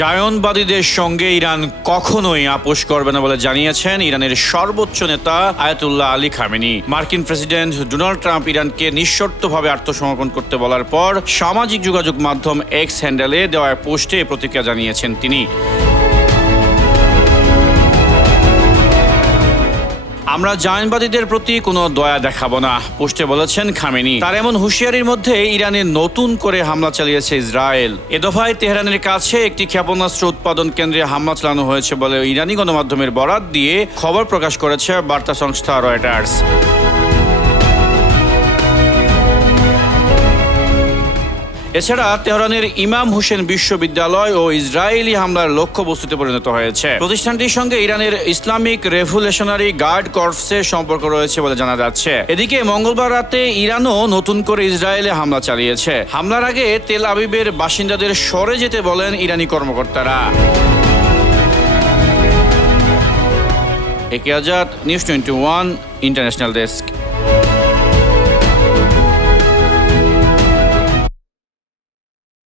জায়নবাদীদের সঙ্গে ইরান কখনোই আপোষ করবে না বলে জানিয়েছেন ইরানের সর্বোচ্চ নেতা আয়াতুল্লাহ আলী খামেনি। মার্কিন প্রেসিডেন্ট ডোনাল্ড ট্রাম্প ইরানকে নিঃশর্তভাবে আত্মসমর্পণ করতে বলার পর সামাজিক যোগাযোগ মাধ্যম এক্স হ্যান্ডেলে দেওয়া পোস্টে প্রতিক্রিয়া জানিয়েছেন তিনি। আমরা জায়নবাদীদের প্রতি কোনো দয়া দেখাবো না, পোস্টে বলেছেন খামেনি। তার এমন হুঁশিয়ারির মধ্যে ইরানে নতুন করে হামলা চালিয়েছে ইসরায়েল। এ দফায় তেহরানের কাছে একটি ক্ষেপণাস্ত্র উৎপাদন কেন্দ্রে হামলা চালানো হয়েছে বলে ইরানি গণমাধ্যমের বরাত দিয়ে খবর প্রকাশ করেছে বার্তা সংস্থা রয়টার্স। এছাড়া তেহরানের ইমাম হুসেন বিশ্ববিদ্যালয় ও ইসরায়েলি হামলার লক্ষ্যবস্তুতে পরিণত হয়েছে। প্রতিষ্ঠানটির সঙ্গে ইরানের ইসলামিক রেভলিউশনারি গার্ড কর্পসের সম্পর্ক রয়েছে বলে জানা যাচ্ছে। এদিকে মঙ্গলবার রাতে ইরানও নতুন করে ইসরায়েলে হামলা চালিয়েছে। হামলার আগে তেল আবিবের বাসিন্দাদের সরে যেতে বলেন ইরানি কর্মকর্তারা। একে আজাদ, নিউজ 21 ইন্টারন্যাশনাল ডেস্ক।